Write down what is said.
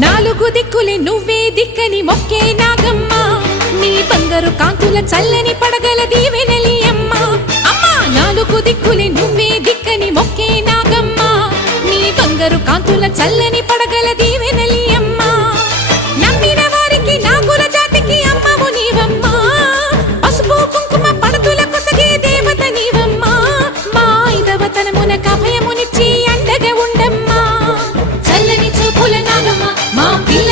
నాలుగు దిక్కులే నువ్వే దిక్కని మొక్కే నాగమ్మ నీ బంగారు కాంతుల చల్లని పడగల దీవెనలి అమ్మ అమ్మా నాలుగు దిక్కులే నువ్వే దిక్కని మొక్కే నాగమ్మ నీ బంగారు కాంతుల చల్లని పడగల దీవెనలి అమ్మ నమ్మిన వారికి నాగుల జాతికి అమ్మవు నీవమ్మా పసుపు కుంకుమ పడతుల కొసగే దేవత నీవమ్మా మా ఐదవతనమునకు అభయమునిచ్చి అండగా ఉండమ్మా చల్లని చూపుల నాగమ్మ మా పిల్ల